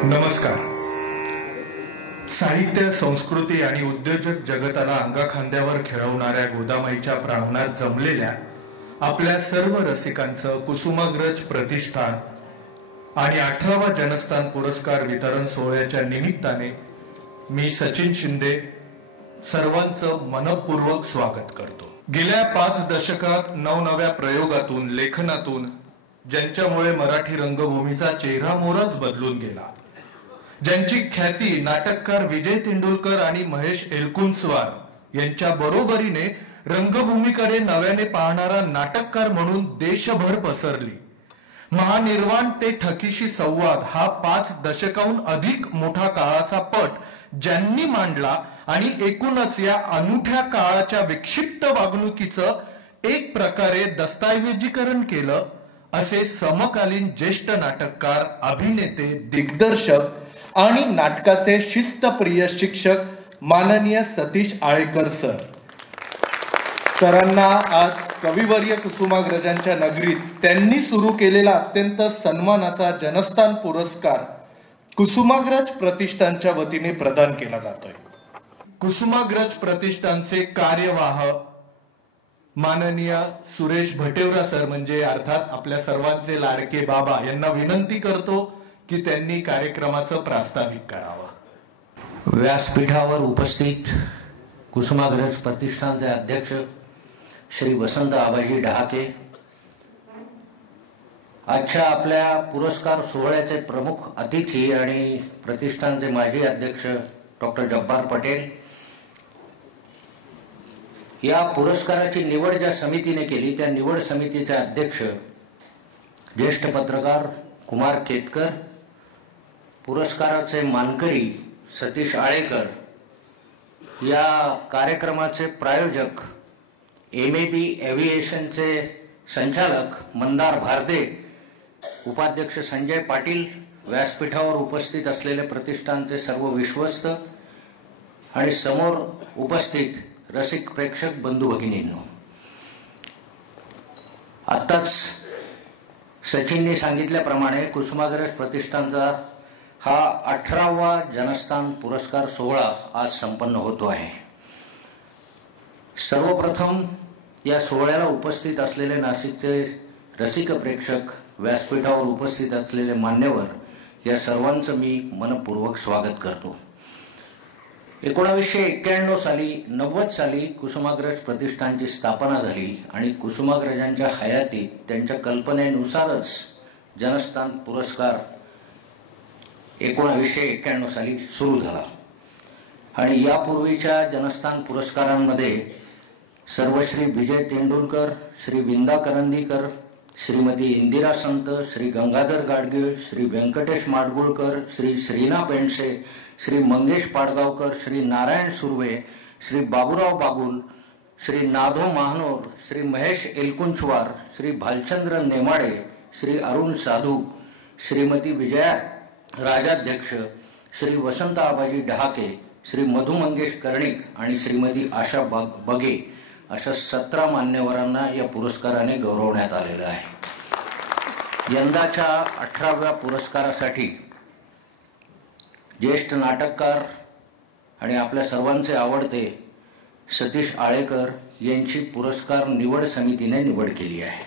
नमस्कार. साहित्य, संस्कृती आणि उद्योजक जगताला अंगाखांद्यावर खेळवणाऱ्या गोदामाईच्या प्रांगणात जमलेल्या आपल्या सर्व रसिकांचं कुसुमाग्रज प्रतिष्ठान आणि 18वा जनस्थान पुरस्कार वितरण सोहळ्याच्या निमित्ताने मी सचिन शिंदे सर्वांचं मनपूर्वक स्वागत करतो. गेल्या 5 दशकात नवनव्या प्रयोगातून, लेखनातून ज्यांच्यामुळे मराठी रंगभूमीचा चेहरा मोहराच बदलून गेला, ज्यांची ख्याती नाटककार विजय तेंडुलकर आणि महेश एलकुंचवार यांच्या बरोबरीने रंगभूमीकडे नव्याने पाहणारा नाटककार म्हणून देशभर पसरली, महानिर्वाण ते ठकीशी संवाद हा 5 दशकाहून अधिक मोठा काळाचा पट ज्यांनी मांडला आणि एकूणच या अनूठ्या काळाच्या विक्षिप्त वागणुकीचं एक प्रकारे दस्तऐवजीकरण केलं, असे समकालीन ज्येष्ठ नाटककार, अभिनेते, दिग्दर्शक आणि नाटकाचे शिस्तप्रिय शिक्षक माननीय सतीश आळेकर सरांना आज कविवर्य कुसुमाग्रजांच्या नगरीत त्यांनी सुरू केलेला अत्यंत सन्मानाचा जनस्थान पुरस्कार कुसुमाग्रज प्रतिष्ठानच्या वतीने प्रदान केला जातोय. कुसुमाग्रज प्रतिष्ठानचे कार्यवाह माननीय सुरेश भटेवरा सर, म्हणजे अर्थात आपल्या सर्वांचे लाडके बाबा, यांना विनंती करतो की त्यांनी कार्यक्रमाचं प्रास्ताविक करावं. व्यासपीठावर उपस्थित कुसुमाग्रज प्रतिष्ठानचे अध्यक्ष श्री वसंत आबाजी डहाके, आजच्या आपल्या पुरस्कार सोहळ्याचे प्रमुख अतिथी आणि प्रतिष्ठानचे माजी अध्यक्ष डॉक्टर जब्बार पटेल, या पुरस्काराची निवड ज्या समितीने केली त्या निवड समितीचे अध्यक्ष ज्येष्ठ पत्रकार कुमार केतकर, पुरस्काराचे मानकरी सतीश आळेकर, या कार्यक्रमाचे प्रायोजक MAB एव्हिएशनचे संचालक मंदार भारदे, उपाध्यक्ष संजय पाटील, व्यासपीठावर उपस्थित असलेले प्रतिष्ठानचे सर्व विश्वस्त आणि समोर उपस्थित रसिक प्रेक्षक बंधू भगिनींनो, आत्ताच सचिनने सांगितल्याप्रमाणे कुसुमाग्रज प्रतिष्ठानचा हा 18वा जनस्थान पुरस्कार सोहळा आज संपन्न होतो आहे. सर्वप्रथम या सोहळ्याला उपस्थित असलेले नाशिकचे रसिक प्रेक्षक, व्यासपीठावर उपस्थित असलेले मान्यवर, या सर्वांचं मी मनपूर्वक स्वागत करतो. 1991 साली 90 साली कुसुमाग्रज प्रतिष्ठानची स्थापना झाली आणि कुसुमाग्रजांच्या हयातीत त्यांच्या कल्पनेनुसारच जनस्थान पुरस्कार 1991 साली सुरू झाला. आणि यापूर्वीच्या जनस्थान पुरस्कारांमध्ये सर्वश्री विजय तेंडुलकर, श्री विंदा करंदीकर, श्रीमती इंदिरा संत, श्री गंगाधर गाडगीळ, श्री व्यंकटेश माडगुळकर, श्री श्रीना पेंडसे, श्री मंगेश पाडगावकर, श्री नारायण सुर्वे, श्री बाबूराव बागुल, श्री नाधो महानोर, श्री महेश एलकुंचवार, श्री भालचंद्र नेमाडे, श्री अरुण साधू, श्रीमती विजया राजाध्यक्ष, श्री वसंत आबाजी डहाके, श्री मधु मंगेश कर्णिक आणि श्रीमती आशा बगे अशा 17 मान्यवरांना या पुरस्काराने गौरवण्यात आलेलं आहे. यंदाच्या 18व्या पुरस्कारासाठी ज्येष्ठ नाटककार आणि आपल्या सर्वांचे आवडते सतीश आळेकर यांची पुरस्कार निवड समितीने निवड केली आहे.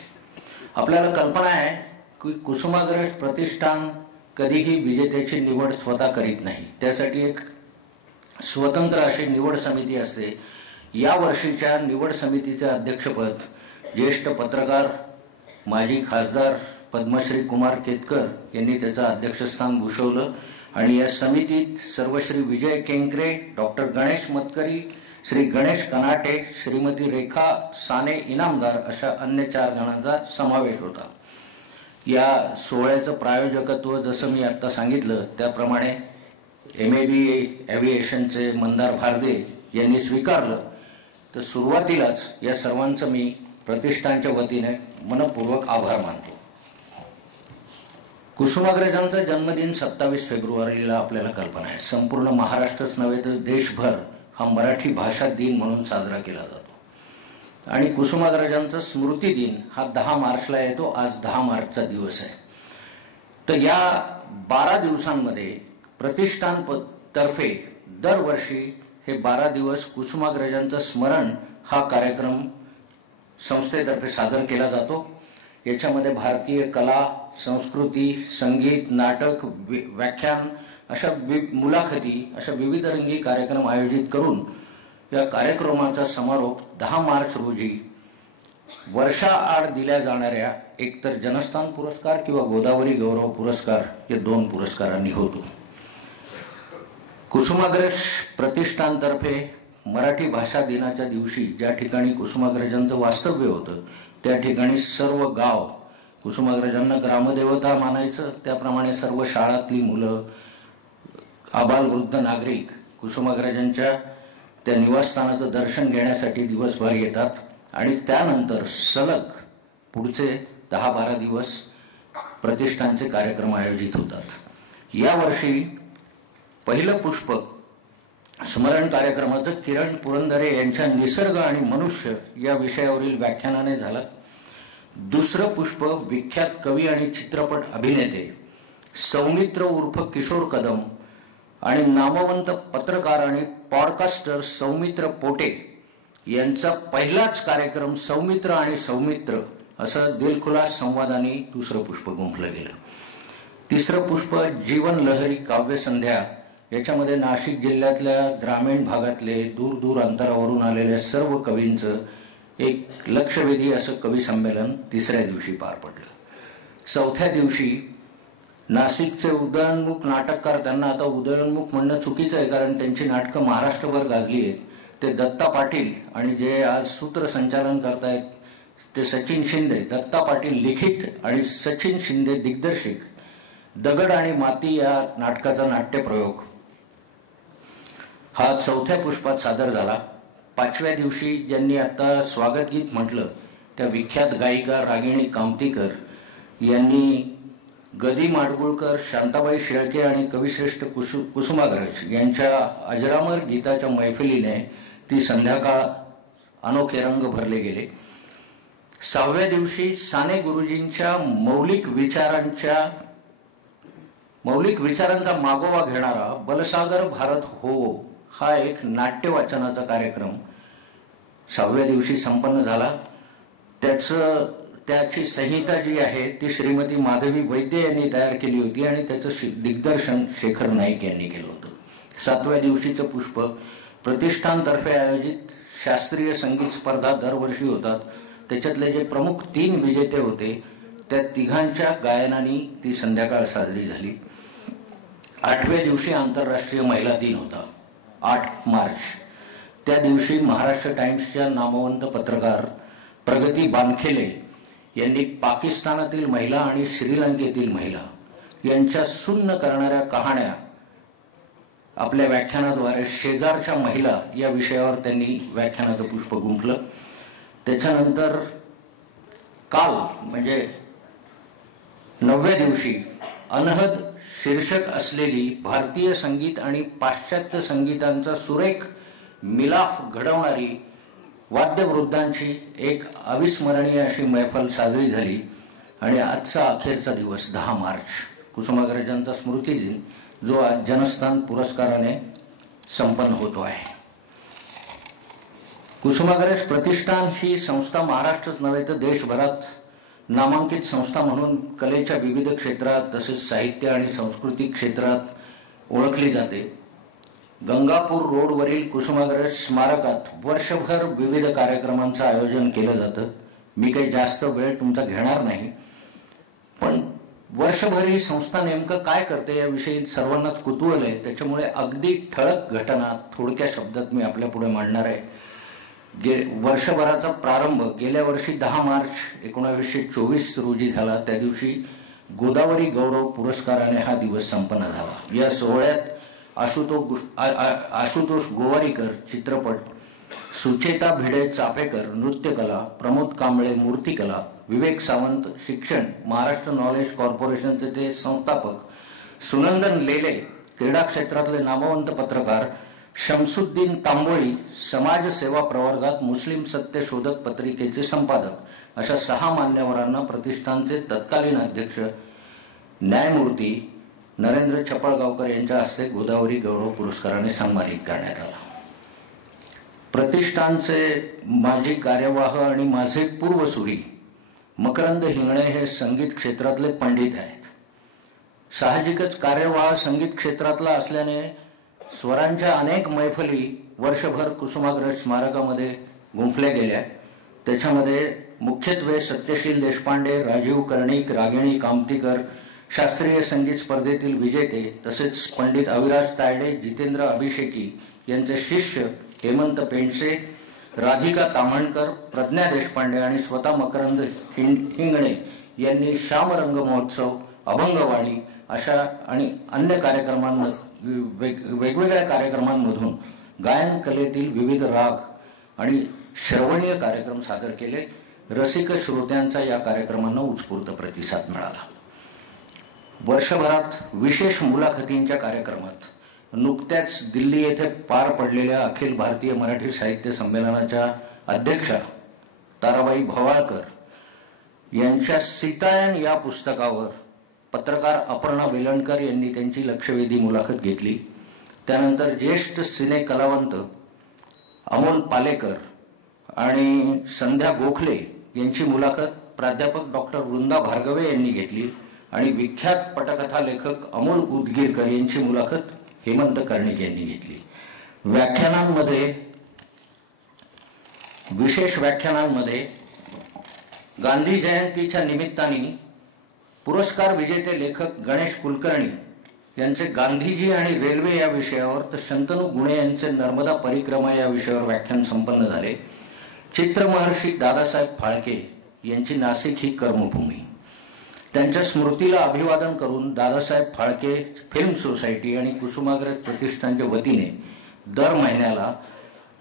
आपल्याला कल्पना आहे की कुसुमाग्रज प्रतिष्ठान कधीही विजेत्याची निवड स्वतः करीत नाही, त्यासाठी एक स्वतंत्र अशी निवड समिती असते. या वर्षीच्या निवड समितीचे अध्यक्षपद ज्येष्ठ पत्रकार, माजी खासदार पद्मश्री कुमार केतकर यांनी त्याचं अध्यक्षस्थान भूषवलं आणि या समितीत सर्वश्री विजय केंकरे, डॉक्टर गणेश मतकरी, श्री गणेश कनाटे, श्रीमती रेखा साने इनामदार अशा अन्य 4 जणांचा समावेश होता. या सोहळ्याचं प्रायोजकत्व जसं मी आत्ता सांगितलं त्याप्रमाणे MAB एव्हिएशनचे मंदार भारदे यांनी स्वीकारलं. तर सुरुवातीलाच या सर्वांचं मी प्रतिष्ठानच्या वतीने मनपूर्वक आभार मानतो. कुसुमाग्रजांचा जन्मदिन 27 फेब्रुवारीला आपल्याला कल्पना आहे. संपूर्ण महाराष्ट्रच नव्हे तर देशभर हा मराठी भाषा दिन म्हणून साजरा केला जातो. आणि कुसुमाग्रजांचा स्मृती दिन हा 10 मार्चला येतो. आज 10 मार्चचा दिवस आहे. तर या 12 दिवसांमध्ये प्रतिष्ठान तर्फे दरवर्षी हे 12 दिवस कुसुमाग्रजांचं स्मरण हा कार्यक्रम संस्थेतर्फे सादर केला जातो. याच्यामध्ये भारतीय कला, संस्कृती, संगीत, नाटक, व्याख्यान अशा मुलाखती अशा विविध रंगी कार्यक्रम आयोजित करून या कार्यक्रमाचा समारोप 10 मार्च रोजी वर्षाआड दिल्या जाणाऱ्या एकतर जनस्थान पुरस्कार किंवा गोदावरी गौरव पुरस्कार या 2 पुरस्कारांनी होतो. कुसुमाग्रज प्रतिष्ठानतर्फे मराठी भाषा दिनाच्या दिवशी ज्या ठिकाणी कुसुमाग्रजांचं वास्तव्य होतं त्या ठिकाणी सर्व गाव कुसुमाग्रजांना ग्रामदेवता मानायचं. त्याप्रमाणे सर्व शाळातली मुलं, आबालवृद्ध नागरिक कुसुमाग्रजांच्या त्या निवासस्थानाचं दर्शन घेण्यासाठी दिवसभर येतात आणि त्यानंतर सलग पुढचे 10-12 दिवस प्रतिष्ठानचे कार्यक्रम आयोजित होतात. यावर्षी पहिलं पुष्प स्मरण कार्यक्रमाचं किरण पुरंदरे यांच्या निसर्ग आणि मनुष्य या विषयावरील व्याख्यानाने झालं. दुसरं पुष्प विख्यात कवी आणि चित्रपट अभिनेते सौमित्र उर्फ किशोर कदम आणि नामवंत पत्रकार आणि पॉडकास्टर सौमित्र पोटे यांचा पहिलाच कार्यक्रम सौमित्र आणि सौमित्र असं दिलखुलास संवादाने दुसरं पुष्प गुंफलं गेलं. तिसरं पुष्प जीवन लहरी काव्यसंध्या. याच्यामध्ये नाशिक जिल्ह्यातल्या ग्रामीण भागातले दूर दूर अंतरावरून आलेल्या सर्व कवींचं एक लक्षवेधी असं कवी संमेलन तिसऱ्या दिवशी पार पडलं. चौथ्या दिवशी नाशिकचे उदयोन्मुख नाटककार, त्यांना आता उदयोन्मुख म्हणणं चुकीचं आहे कारण त्यांची नाटकं महाराष्ट्रभर गाजली आहेत, ते दत्ता पाटील आणि जे आज सूत्रसंचालन करतायत ते सचिन शिंदे. दत्ता पाटील लिखित आणि सचिन शिंदे दिग्दर्शिक दगड आणि माती या नाटकाचा नाट्यप्रयोग हा चौथ्या पुष्पात सादर झाला. पाचव्या दिवशी ज्यांनी आता स्वागत गीत म्हटलं त्या विख्यात गायिका रागिणी कामतीकर यांनी गदी माडगुळकर, शांताबाई शेळके आणि कविश्रेष्ठ कुसुमाग्रज यांच्या अजरामर गीताच्या मैफिलीने ती संध्याकाळ अनोखे रंग भरले गेले. 6व्या दिवशी साने गुरुजींच्या मौलिक विचारांचा मागोवा घेणारा बलसागर भारत हो हा एक नाट्य वाचनाचा कार्यक्रम 6व्या दिवशी संपन्न झाला. त्याची संहिता जी आहे ती श्रीमती माधवी वैद्य यांनी तयार केली होती आणि त्याचं दिग्दर्शन शेखर नाईक यांनी केलं होतं. 7व्या दिवशीचं पुष्प प्रतिष्ठानतर्फे आयोजित शास्त्रीय संगीत स्पर्धा दरवर्षी होतात. त्याच्यातले जे प्रमुख 3 विजेते होते त्या तिघांच्या गायनाने ती संध्याकाळ साजरी झाली. 8व्या दिवशी आंतरराष्ट्रीय महिला दिन होता 8 मार्च. त्या दिवशी महाराष्ट्र टाइम्सच्या नामवंत पत्रकार प्रगती बानखेले यांनी पाकिस्तानातील महिला आणि श्रीलंकेतील महिला यांच्या सुन्न करणाऱ्या कहाण्या आपल्या व्याख्यानाद्वारे शेजारच्या महिला या विषयावर त्यांनी व्याख्यानाचं पुष्प गुंफलं. त्याच्यानंतर काल म्हणजे 9व्या दिवशी अनहद शीर्षक असलेली भारतीय संगीत आणि पाश्चात्य संगीतांचा सुरेख मिलाफ घडवणारी वाद्यवृद्धांची एक अविस्मरणीय अशी मैफल साजरी झाली. आणि आजचा अखेरचा दिवस 10 मार्च कुसुमाग्रजांचा स्मृती दिन जो आज जनस्थान पुरस्काराने संपन्न होतो आहे. कुसुमाग्रज प्रतिष्ठान ही संस्था महाराष्ट्रच नव्हे तर देशभरात नामांकित संस्था म्हणून कलेच्या विविध क्षेत्रात तसेच साहित्य आणि सांस्कृतिक क्षेत्रात ओळखली जाते. गंगापूर रोडवरील कुसुमाग्रज स्मारकात वर्षभर विविध कार्यक्रमांचं आयोजन केलं जातं. मी काही जास्त वेळ तुमचा घेणार नाही, पण वर्षभर ही संस्था नेमकं काय करते याविषयी सर्वांनाच कुतूहल आहे. त्याच्यामुळे अगदी ठळक घटना थोडक्या शब्दात मी आपल्या पुढे मांडणार आहे. वर्षभराचा प्रारंभ गेल्या वर्षी 10 मार्च 1924 रोजी झाला. त्या दिवशी गोदावरी गौरव पुरस्काराने हा दिवस संपन्न झाला. या सोहळ्यात आशुतोष गोवारीकर चित्रपट, सुचेता भिडे चापेकर नृत्यकला, प्रमोद कांबळे मूर्तिकला, विवेक सावंत शिक्षण, महाराष्ट्र नॉलेज कॉर्पोरेशनचे ते संस्थापक, सुनंदन लेले क्रीडा क्षेत्रातले नामवंत पत्रकार, शमसुद्दीन तांबोळी समाजसेवा प्रवर्गात मुस्लिम सत्य शोधक पत्रिकेचे संपादक अशा 6 मान्यवरांना प्रतिष्ठानचे तत्कालीन अध्यक्ष न्यायमूर्ती नरेंद्र चपळगावकर यांच्या हस्ते गोदावरी गौरव पुरस्काराने सन्मानित करण्यात आला. प्रतिष्ठानचे माजी कार्यवाह आणि माझे पूर्वसुरी मकरंद हिंगणे हे संगीत क्षेत्रातले पंडित आहेत. साहजिकच कार्यवाह संगीत क्षेत्रातला असल्याने स्वरांच्या अनेक मैफली वर्षभर कुसुमाग्रज स्मारकामध्ये गुंफल्या गेल्या. त्याच्यामध्ये मुख्यत्वे सत्यशील देशपांडे, राजीव कर्णिक, रागिणी कामतीकर, शास्त्रीय संगीत स्पर्धेतील विजेते, तसेच पंडित अविराज तायडे, जितेंद्र अभिषेकी यांचे शिष्य हेमंत पेंडसे, राधिका ताम्हणकर, प्रज्ञा देशपांडे आणि स्वतः मकरंद हिंगणे यांनी श्यामरंग महोत्सव, अभंगवाणी अशा आणि अन्य वेगवेगळ्या कार्यक्रमांमधून गायन कलेतील विविध राग आणि श्रवणीय कार्यक्रम सादर केले. रसिक श्रोत्यांचा या कार्यक्रमांना उत्स्फूर्त प्रतिसाद मिळाला. वर्षभरात विशेष मुलाखतींच्या कार्यक्रमात नुकत्याच दिल्ली येथे पार पडलेल्या अखिल भारतीय मराठी साहित्य संमेलनाच्या अध्यक्षा ताराबाई भवाळकर यांच्या सीतायन या पुस्तकावर पत्रकार अपर्णा वेलणकर यांनी त्यांची लक्षवेधी मुलाखत घेतली. त्यानंतर ज्येष्ठ सिने कलावंत अमोल पालेकर आणि संध्या गोखले यांची मुलाखत प्राध्यापक डॉक्टर वृंदा भार्गवे यांनी घेतली आणि विख्यात पटकथा लेखक अमोल उदगीरकर यांची मुलाखत हेमंत कर्णिक यांनी घेतली. विशेष व्याख्यानांमध्ये गांधी जयंतीच्या निमित्ताने पुरस्कार विजेते लेखक गणेश कुलकर्णी यांचे गांधीजी आणि रेल्वे या विषयावर, तर शंतनू गुणे यांचे नर्मदा परिक्रमा या विषयावर व्याख्यान संपन्न झाले. चित्रमहर्षी दादासाहेब फाळके यांची नाशिक ही कर्मभूमी, त्यांच्या स्मृतीला अभिवादन करून दादासाहेब फाळके फिल्म सोसायटी आणि कुसुमाग्रज प्रतिष्ठानच्या वतीने दर महिन्याला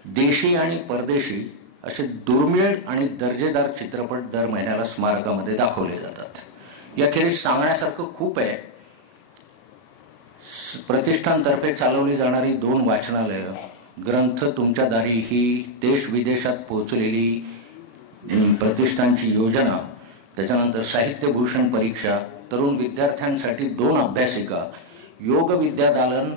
देशी आणि परदेशी असे दुर्मिळ आणि दर्जेदार चित्रपट दर महिन्याला स्मारकामध्ये दाखवले जातात. याखेरीज सांगण्यासारखं खूप आहे. प्रतिष्ठानतर्फे चालवली जाणारी 2 वाचनालयं, ग्रंथ तुमच्या दारी ही देश विदेशात पोहोचलेली प्रतिष्ठानची योजना, त्याच्यानंतर साहित्यभूषण परीक्षा, तरुण विद्यार्थ्यांसाठी 2 अभ्यासिका, योग विद्या दालन,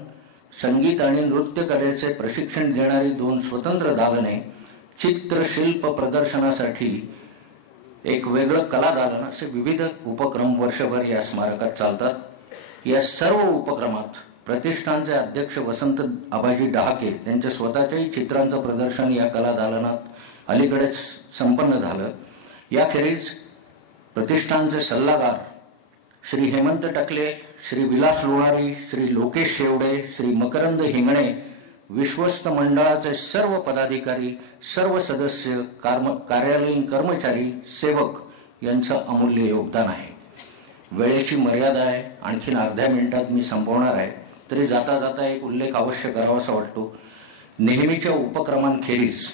संगीत आणि नृत्य कलेचे प्रशिक्षण देणारी 2 स्वतंत्र दालने, चित्रशिल्प प्रदर्शनासाठी एक वेगळं कला दालन, असे विविध उपक्रम वर्षभर या स्मारकात चालतात. या सर्व उपक्रमात प्रतिष्ठानचे अध्यक्ष वसंत आबाजी डहाके त्यांच्या स्वतःच्याही चित्रांचं प्रदर्शन या कला दालनात अलीकडेच संपन्न झालं. याखेरीज प्रतिष्ठानचे सल्लागार श्री हेमंत टकले, श्री विलास लोणारी, श्री लोकेश शेवडे, श्री मकरंद हिंगणे, विश्वस्त मंडळाचे सर्व पदाधिकारी, सर्व सदस्य, कार्यालयीन कर्मचारी, सेवक यांचं अमूल्य योगदान आहे. वेळेची मर्यादा आहे, आणखीन अर्ध्या मिनिटात मी संपवणार आहे. तरी जाता जाता एक उल्लेख अवश्य करावासा वाटतो. नेहमीच्या उपक्रमांखेरीज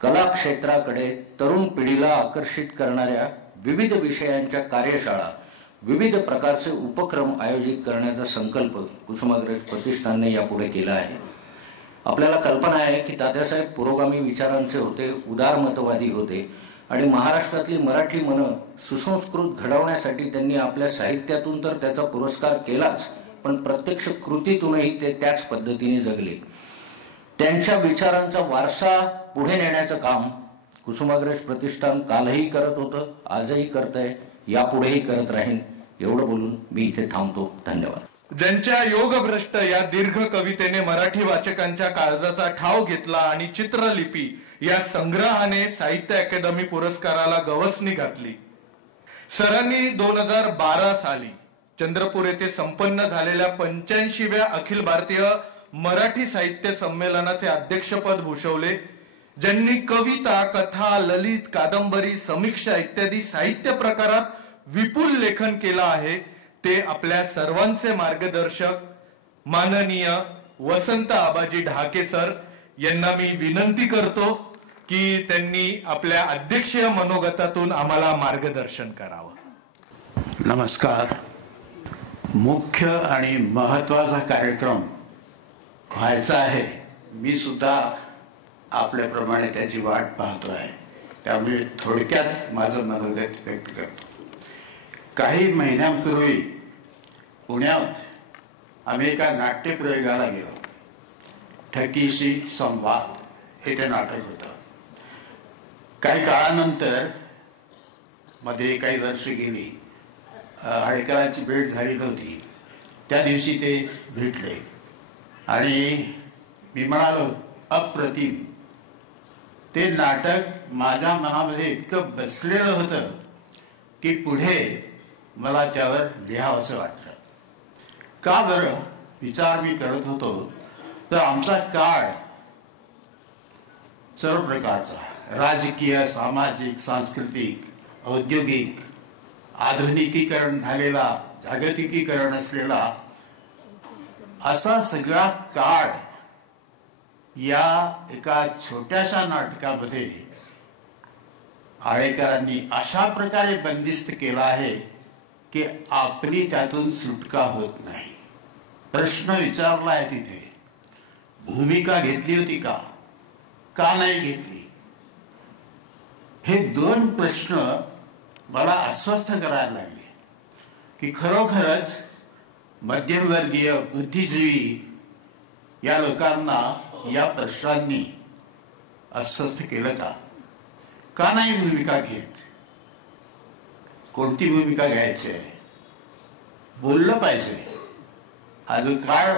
कला क्षेत्राकडे तरुण पिढीला आकर्षित करणाऱ्या विविध विषयांच्या कार्यशाळा, विविध प्रकारचे उपक्रम आयोजित करण्याचा संकल्प कुसुमाग्रज प्रतिष्ठानने यापुढे केला आहे. आपल्याला कल्पना आहे की तात्यासाहेब पुरोगामी विचारांचे होते, उदारमतवादी होते आणि महाराष्ट्रातली मराठी मनं सुसंस्कृत घडवण्यासाठी त्यांनी आपल्या साहित्यातून तर त्याचा पुरस्कार केलाच, पण प्रत्यक्ष कृतीतूनही ते त्याच पद्धतीने जगले. त्यांच्या विचारांचा वारसा पुढे नेण्याचं काम कुसुमाग्रज प्रतिष्ठान कालही करत होतं, आजही करतंय, यापुढेही करत राहीन. एवढं बोलून मी इथे थांबतो. धन्यवाद. ज्यांच्या योगभ्रष्ट या दीर्घ कवितेने मराठी वाचकांच्या काळजाचा ठाव घेतला आणि चित्रलिपी या संग्रहाने साहित्य अकादमी पुरस्काराला गवसणी घातली. सरांनी 2012 साली चंद्रपूर येथे संपन्न झालेल्या 85व्या अखिल भारतीय मराठी साहित्य संमेलनाचे अध्यक्षपद भूषवले. ज्यांनी कविता, कथा, ललित, कादंबरी, समीक्षा इत्यादी साहित्य प्रकारात विपुल लेखन केलं आहे, ते आपल्या सर्वांचे मार्गदर्शक माननीय वसंत आबाजी ढहाके सर यांना मी विनंती करतो की त्यांनी आपल्या अध्यक्षीय मनोगतातून आम्हाला मार्गदर्शन करावं. नमस्कार. मुख्य आणि महत्त्वाचा कार्यक्रम व्हायचा आहे. मी सुद्धा आपल्याप्रमाणे त्याची वाट पाहतो आहे, त्यामुळे थोडक्यात माझं मनोगत व्यक्त करतो. काही महिन्यांपूर्वी पुण्यात आम्ही एका नाट्यप्रयोगाला गेलो. ठकीशी संवाद हे ते नाटक होतं. काही काळानंतर मध्ये काही वर्ष गेली, आळेकरांची भेट झाली नव्हती. त्या दिवशी ते भेटले आणि मी म्हणालो, अप्रतिम. ते नाटक माझ्या मनामध्ये इतकं बसलेलं होतं की पुढे मला त्यावर लिहावंसं वाटलं. का बरं विचार मी करत होतो, तर आमचा काळ सर्व प्रकारचा, राजकीय, सामाजिक, सांस्कृतिक, औद्योगिक, आधुनिकीकरण झालेला, जागतिकीकरण असलेला असा सगळा काळ या एका छोट्याशा नाटकामध्ये आळेकरांनी अशा प्रकारे बंदिस्त केला आहे की आपली त्यातून सुटका होत नाही. प्रश्न विचारला आहे तिथे, भूमिका घेतली होती का, का नाही घेतली? हे दोन प्रश्न मला अस्वस्थ करायला लागले की खरोखरच मध्यमवर्गीय बुद्धिजीवी या लोकांना या प्रश्नांनी अस्वस्थ केलं का? का नाही भूमिका घेत? कोणती भूमिका घ्यायची आहे? बोललं पाहिजे. हा जो काळ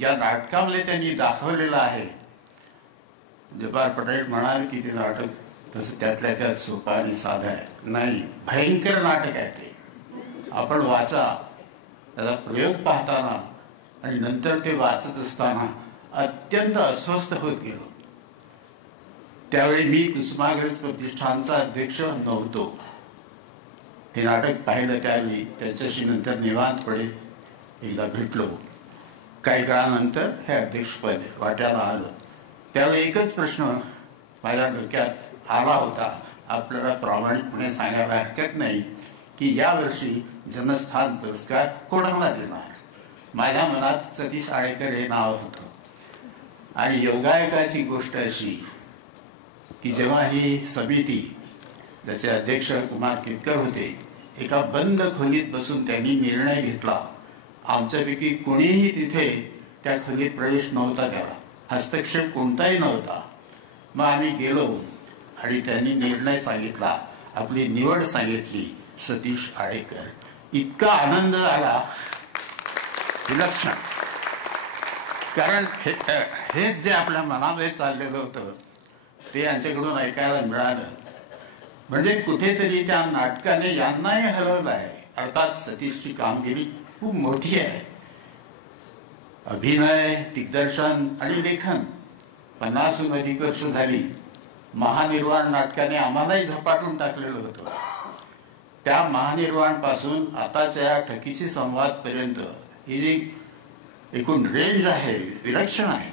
या नाटकामध्ये त्यांनी दाखवलेला आहे, जब्बार पटेल म्हणाल की ते नाटक तसं त्यातल्या त्यात सोपं आणि साधं आहे. नाही, भयंकर नाटक आहे ते. आपण वाचा, त्याचा प्रयोग पाहताना आणि नंतर ते वाचत असताना अत्यंत अस्वस्थ होत गेलो. त्यावेळी मी कुसुमाग्रज प्रतिष्ठानचा अध्यक्ष नव्हतो. हे नाटक पाहिलं त्यावेळी त्यांच्याशी नंतर निवांतपणे एकदा भेटलो. काही काळानंतर हे अध्यक्षपद वाट्याला आलं. त्यावेळी एकच प्रश्न माझ्या डोक्यात आला होता, आपल्याला प्रामाणिकपणे सांगायला हरकत नाही की यावर्षी जनस्थान पुरस्कार कोणाला देणार? माझ्या मनात सतीश आळेकर हे नाव होतं. आणि योगायोगाची गोष्ट अशी की जेव्हा ही समिती, ज्याचे अध्यक्ष कुमार केतकर होते, एका बंद खोलीत बसून त्यांनी निर्णय घेतला. आमच्यापैकी कोणीही तिथे त्या खोलीत प्रवेश नव्हता, त्याला हस्तक्षेप कोणताही नव्हता. मग आम्ही गेलो आणि त्यांनी निर्णय सांगितला, आपली निवड सांगितली, सतीश आळेकर. इतका आनंद आला, विलक्षण. कारण हे जे आपल्या मनामध्ये चाललेलं होतं ते यांच्याकडून ऐकायला मिळालं. म्हणजे कुठेतरी त्या नाटकाने यांनाही हरवलं आहे. अर्थात सतीशची कामगिरी खूप मोठी आहे. अभिनय, दिग्दर्शन आणि लेखन 50हून अधिक वर्ष झाली. महानिर्वाण नाटकाने आम्हालाही झपाटून टाकलेलं होतं. त्या महानिर्वाण पासून आताच्या या ठकीशी संवाद पर्यंत ही जी एकूण रेंज आहे, विलक्षण आहे.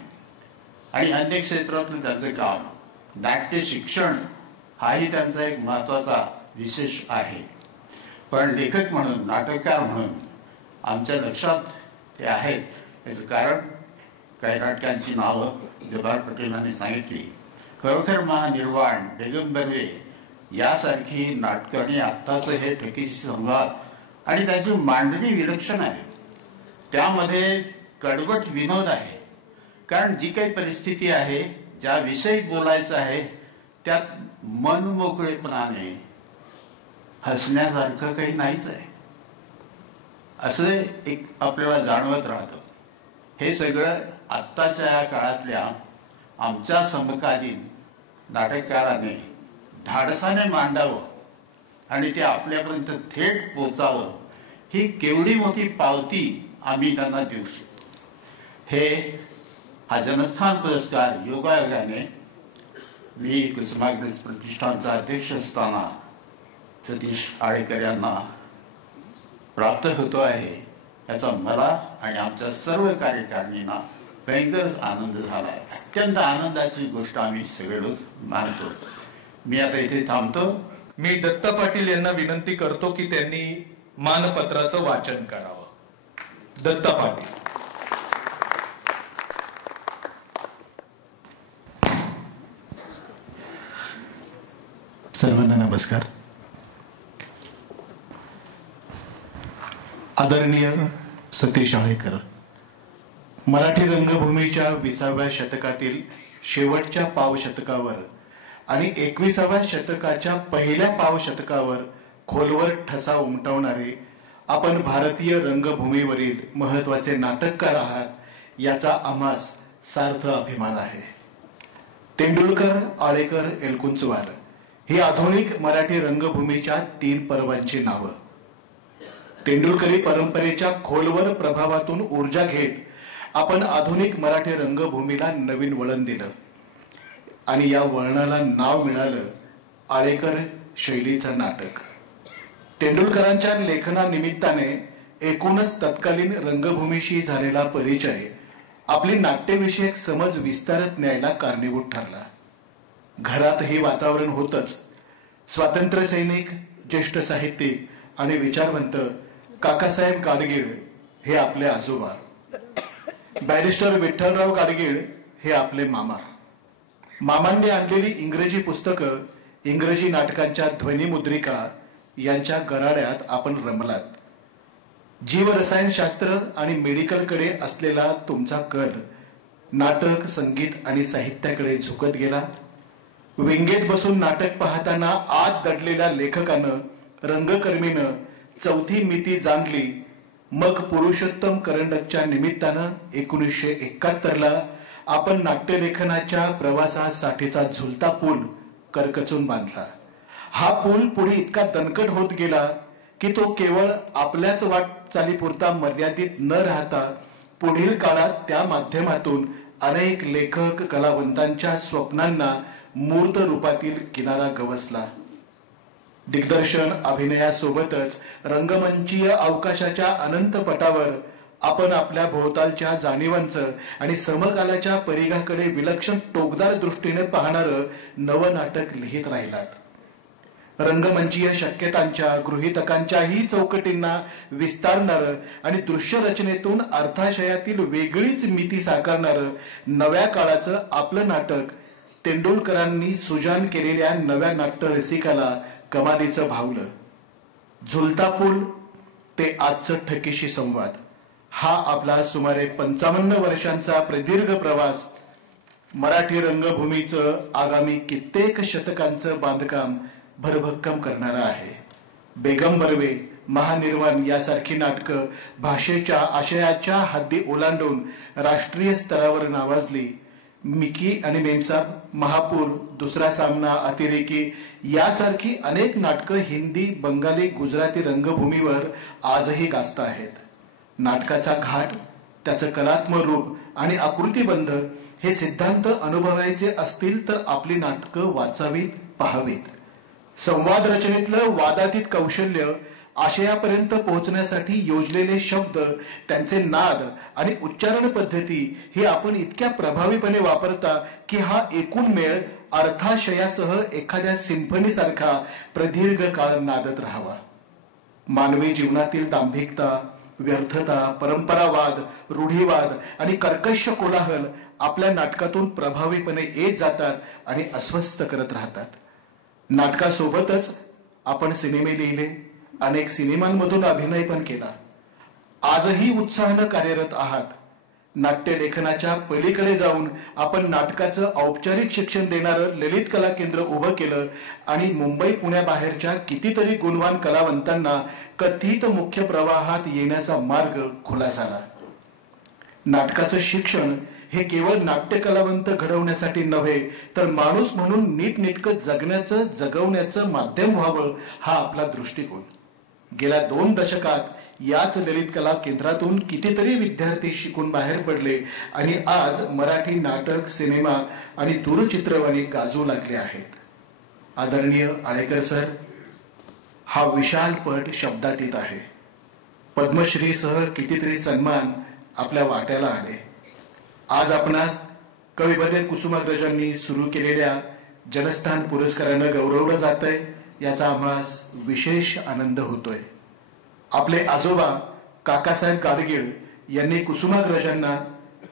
आणि अन्य क्षेत्रातलं त्यांचं काम, नाट्य शिक्षण हाही त्यांचा एक महत्त्वाचा विशेष आहे. पण लेखक म्हणून, नाटककार म्हणून आमच्या लक्षात ते आहेत. याचं कारण काही नाटकांची नावं जब्बार पटेलांनी सांगितली. खरोखर महानिर्वाण, बेगम बर्वे यासारखी नाटकं आणि आत्ताचं हे ठकीशी संवाद आणि त्याची मांडणी विलक्षण आहे. त्यामध्ये कडवट विनोद आहे. कारण जी काही परिस्थिती आहे, ज्या विषयी बोलायचं आहे, त्यात मनमोकळेपणाने हसण्यासारखं काही नाहीच आहे, असं एक आपल्याला जाणवत राहतं. हे सगळं आत्ताच्या या काळातल्या आमच्या समकालीन नाटककाराने धाडसाने मांडावं आणि ते आपल्यापर्यंत थेट पोचावं, ही केवढी मोठी पावती आम्ही त्यांना देऊ शकतो. हा जनस्थान पुरस्कार योगायोगाने मी कुसुमाग्रज प्रतिष्ठानचा अध्यक्ष असताना सतीश आळेकर यांना प्राप्त होतो आहे, याचा मला आणि आमच्या सर्व कार्यकारिणींना भयंकर आनंद झाला आहे. अत्यंत आनंदाची गोष्ट आम्ही सगळे लोक मानतो. मी आता इथे थांबतो. मी दत्त पाटील यांना विनंती करतो की त्यांनी मानपत्राचं वाचन करावं. दत्त पाटील. सर्वांना नमस्कार. आदरणीय सतीश आळेकर. मराठी रंगभूमीच्या 20व्या शतकातील शेवटच्या पावशतकावर आणि 21व्या शतकाच्या पहिल्या पावशतकावर खोलवर ठसा उमटवणारे आपण भारतीय रंगभूमीवरील महत्त्वाचे नाटककार आहात याचा आम्हास सार्थ अभिमान आहे. तेंडुलकर, आळेकर, एलकुंचवार ही आधुनिक मराठी रंगभूमीच्या 3 पर्वांची नावं. तेंडुलकरी परंपरेच्या खोलवर प्रभावातून ऊर्जा घेत आपण आधुनिक मराठी रंगभूमीला नवीन वळण दिलं आणि या वळणाला नाव मिळालं आळेकर शैलीचं नाटक. तेंडुलकरांच्या लेखनानिमित्ताने एकूणच तत्कालीन रंगभूमीशी झालेला परिचय आपली नाट्यविषयक समज विस्तारत न्यायला कारणीभूत ठरला. घरात हे वातावरण होतच. स्वातंत्र्य सैनिक, ज्येष्ठ साहित्यिक आणि विचारवंत काकासाहेब गाडगीळ हे आपले आजोबा, बॅरिस्टर विठ्ठलराव गाडगीळ हे आपले मामा. मामांनी आणलेली इंग्रजी पुस्तकं, इंग्रजी नाटकांच्या ध्वनिमुद्रिका यांच्या गराड्यात आपण रमलात. जीवरसायनशास्त्र आणि मेडिकलकडे असलेला तुमचा कल नाटक, संगीत आणि साहित्याकडे झुकत गेला. विंगेत बसून नाटक पाहताना आत दडलेल्या लेखकानं, रंगकर्मीनं 4थी मिती जाणली. मग पुरुषोत्तम करंडकच्या निमित्तानं 1971ला आपण नाट्यलेखनाच्या प्रवासासाठीचा झुलता पूल करकचून बांधला. हा पूल पुढे इतका दणकट होत गेला की तो केवळ आपल्याच वाटचालीपुरता मर्यादित न राहता पुढील काळात त्या माध्यमातून अनेक लेखक, कलावंतांच्या स्वप्नांना मूर्त रूपातील किनारा गवसला. दिग्दर्शन, अभिनयासोबतच रंगमंचीय अवकाशाच्या अनंत पटावर आपण आपल्या भोवतालच्या जाणीवांचं आणि समकालाच्या परिघाकडे विलक्षण टोकदार दृष्टीने पाहणारं नवं नाटक लिहित राहिलात. रंगमंचीय शक्यतांच्या, गृहीतकांच्याही चौकटींना विस्तारणारं आणि दृश्य रचनेतून अर्थाशयातील वेगळीच मिती साकारणारं नव्या काळाचं आपलं नाटक तेंडुलकरांनी सुजान केलेल्या नव्या नाट्य रसिकाला कमालीचं भावलं. झुलता पूल ते आजचं ठकीशी संवाद हा आपला सुमारे 55 वर्षांचा प्रदीर्घ प्रवास मराठी रंगभूमीचं आगामी कित्येक शतकांचं बांधकाम भरभक्कम करणारा आहे. बेगम बर्वे, महानिर्वाण यासारखी नाटकं भाषेच्या, आशयाच्या हद्दी ओलांडून राष्ट्रीय स्तरावर नावाजली. मिकी आणि मेमसाब, महापूर, दुसरा सामना, अतिरेकी यासारखी अनेक नाटकं हिंदी, बंगाली, गुजराती रंगभूमीवर आजही गाजत आहेत. नाटकाचा घाट, त्याचं कलात्मक रूप आणि आकृतीबंध हे सिद्धांत अनुभवायचे असतील तर आपली नाटकं वाचावीत, पाहावीत. संवाद रचनेतलं वादातीत कौशल्य, आशयापर्यंत पोहोचण्यासाठी योजलेले शब्द, त्यांचे नाद आणि उच्चारण पद्धती ही आपण इतक्या प्रभावीपणे वापरता की हा एकूण मेळ अर्थाशयासह एखाद्या सिम्फनीसारखा प्रदीर्घ काळ नादत राहावा. मानवी जीवनातील दांभिकता, व्यर्थता, परंपरावाद, रूढीवाद आणि कर्कश कोलाहल आपल्या नाटकातून प्रभावीपणे येत जातात आणि अस्वस्थ करत राहतात. नाटकासोबतच आपण सिनेमे लिहिले, अनेक सिनेमांमधून अभिनय पण केला. आजही उत्साहानं कार्यरत आहात. नाट्य लेखनाच्या पलीकडे जाऊन आपण नाटकाचं औपचारिक शिक्षण देणारं ललित कला केंद्र उभं केलं आणि मुंबई, पुण्याबाहेरच्या कितीतरी गुणवान कलावंतांना कथित मुख्य प्रवाहात येण्याचा मार्ग खुला झाला. नाटकाचं शिक्षण हे केवळ नाट्य कलावंत घडवण्यासाठी नव्हे तर माणूस म्हणून नीटनेटकं जगण्याचं, जगवण्याचं माध्यम व्हावं हा आपला दृष्टिकोन. गेल्या 2 दशकात याच ललित कला केंद्रातून कितीतरी विद्यार्थी शिकून बाहेर पडले आणि आज मराठी नाटक, सिनेमा आणि दूरचित्रवाणी गाजू लागले आहेत. आदरणीय आळेकर सर, हा विशाल पट शब्दातीत आहे. पद्मश्रीसह कितीतरी सन्मान आपल्या वाट्याला आले. आज आपणास कविवर्य कुसुमाग्रजांनी सुरू केलेल्या जनस्थान पुरस्कारानं गौरवलं जातंय, याचा आम्हास विशेष आनंद होतोय. आपले आजोबा काकासाहेब गाडगीळ यांनी कुसुमाग्रजांना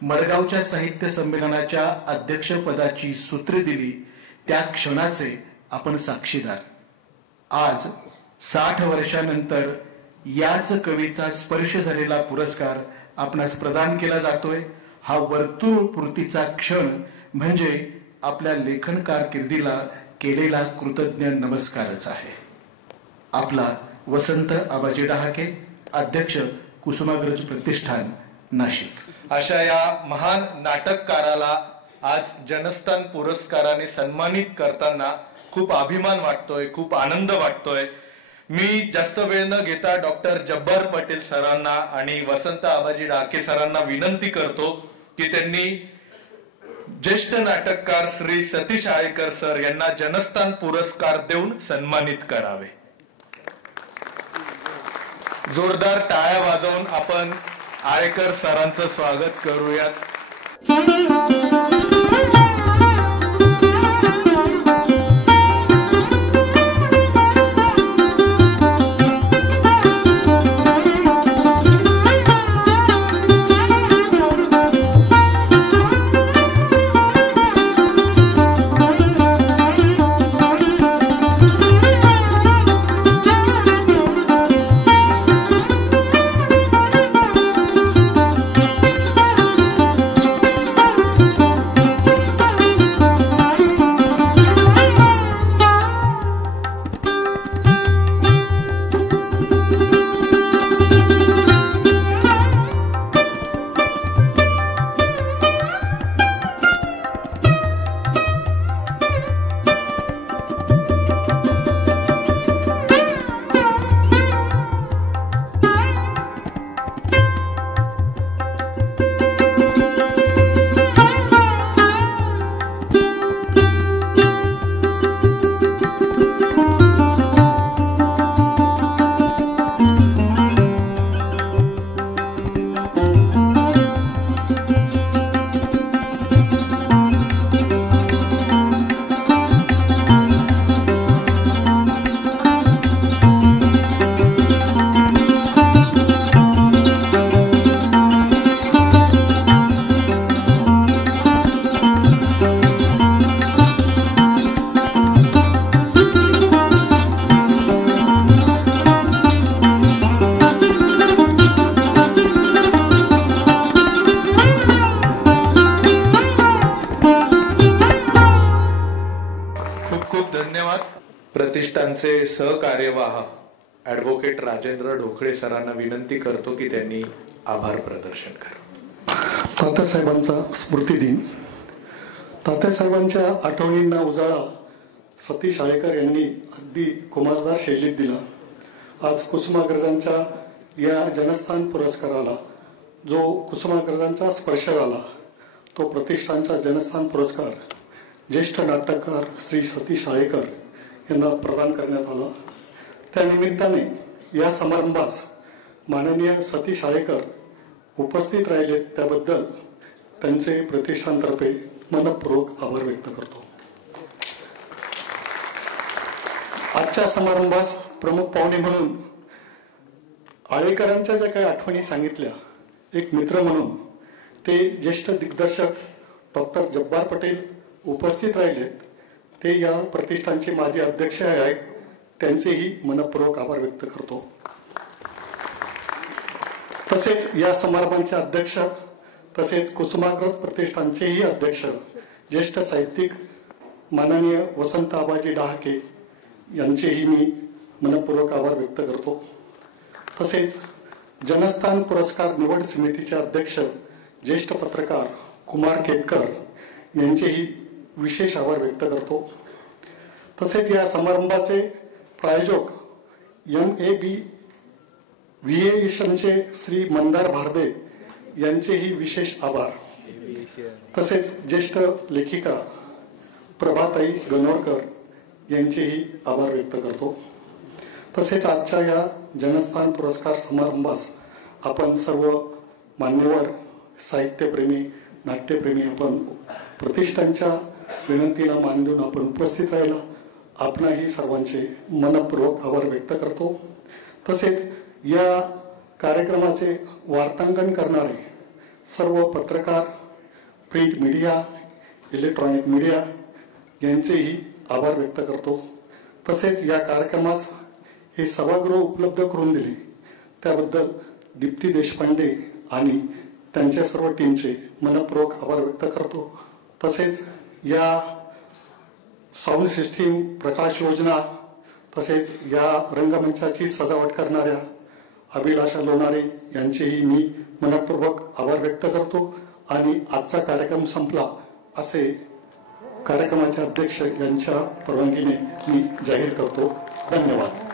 मडगावच्या साहित्य संमेलनाच्या अध्यक्षपदाची सूत्रे दिली, त्या क्षणाचे आपण साक्षीदार. आज 60 वर्षानंतर याच कवीचा स्पर्श झालेला पुरस्कार आपणास प्रदान केला जातोय. हा वर्तुळ पूर्तीचा क्षण म्हणजे आपल्या लेखन कारकिर्दीला केलेला कृतज्ञ नमस्कारच आहे. आपला वसंत आबाजी डहाके, अध्यक्ष कुसुमाग्रज प्रतिष्ठान, नाशिक. अशा या महान नाटककाराला आज जनस्थान पुरस्काराने सन्मानित करताना खूप अभिमान वाटतोय, खूप आनंद वाटतोय. मी जास्त वेळ न घेता डॉक्टर जब्बार पटेल सरांना आणि वसंत आबाजी डहाके सरांना विनंती करतो की त्यांनी ज्येष्ठ नाटककार श्री सतीश आळेकर सर यांना जनस्थान पुरस्कार देऊन सन्मानित करावे. जोरदार टाळ्या वाजवून आपण आळेकर सरांचं स्वागत करूयात. प्रतिष्ठानचे सहकार्यवाह ॲडव्होकेट राजेंद्र ढोकळे सरांना विनंती करतो की त्यांनी आभार प्रदर्शन करावं. तात्यासाहेबांचा स्मृती दिन. तात्यासाहेबांच्या आठवणींना उजाळा सतीश आळेकर यांनी अगदी खुमासदार शैलीत दिला. आज कुसुमाग्रजांच्या या जनस्थान पुरस्काराला जो कुसुमाग्रजांचा स्पर्श झाला तो प्रतिष्ठानचा जनस्थान पुरस्कार ज्येष्ठ नाटककार श्री सतीश आळेकर यांना प्रदान करण्यात आला. त्यानिमित्ताने या समारंभास माननीय सतीश आळेकर उपस्थित राहिले त्याबद्दल त्यांचे प्रतिष्ठानतर्फे मनपूर्वक आभार व्यक्त करतो. आजच्या समारंभास प्रमुख पाहुणे म्हणून आळेकरांच्या ज्या काही आठवणी सांगितल्या, एक मित्र म्हणून ते ज्येष्ठ दिग्दर्शक डॉक्टर जब्बार पटेल उपस्थित राहिलेत. ते या प्रतिष्ठानचे माजी अध्यक्ष आहेत, त्यांचेही मनपूर्वक आभार व्यक्त करतो. तसेच या समारंभाचे अध्यक्ष तसेच कुसुमाग्रज प्रतिष्ठानचेही अध्यक्ष ज्येष्ठ साहित्यिक माननीय वसंत आबाजी डहाके यांचेही मी मनपूर्वक आभार व्यक्त करतो. तसेच जनस्थान पुरस्कार निवड समितीचे अध्यक्ष ज्येष्ठ पत्रकार कुमार केतकर यांचेही विशेष आभार व्यक्त करतो. तसेच या समारंभाचे प्रायोजक MAB व्हिएशनचे श्री मंदार भारदे यांचेही विशेष आभार. तसेच ज्येष्ठ लेखिका प्रभाताई गणोरकर यांचेही आभार व्यक्त करतो. तसेच आजच्या या जनस्थान पुरस्कार समारंभास आपण सर्व मान्यवर साहित्यप्रेमी नाट्यप्रेमी आपण प्रतिष्ठानच्या विनंतीला मान देऊन आपण उपस्थित राहिला. आपणाही सर्वांचे मनपूर्वक आभार व्यक्त करतो. तसेच या कार्यक्रमाचे वार्तांकन करणारे सर्व पत्रकार, प्रिंट मीडिया, इलेक्ट्रॉनिक मीडिया यांचेही आभार व्यक्त करतो. तसेच या कार्यक्रमास हे सभागृह उपलब्ध करून दिले त्याबद्दल दीप्ती देशपांडे आणि त्यांच्या सर्व टीमचे मनपूर्वक आभार व्यक्त करतो. तसेच या साऊंड सिस्टीम, प्रकाश योजना, तसेच या रंगमंचाची सजावट करणाऱ्या अभिलाषा लोणारे यांचेही मी मनपूर्वक आभार व्यक्त करतो. आणि आजचा कार्यक्रम संपला असे कार्यक्रमाचे अध्यक्ष यांच्या परवानगीने मी जाहीर करतो. धन्यवाद.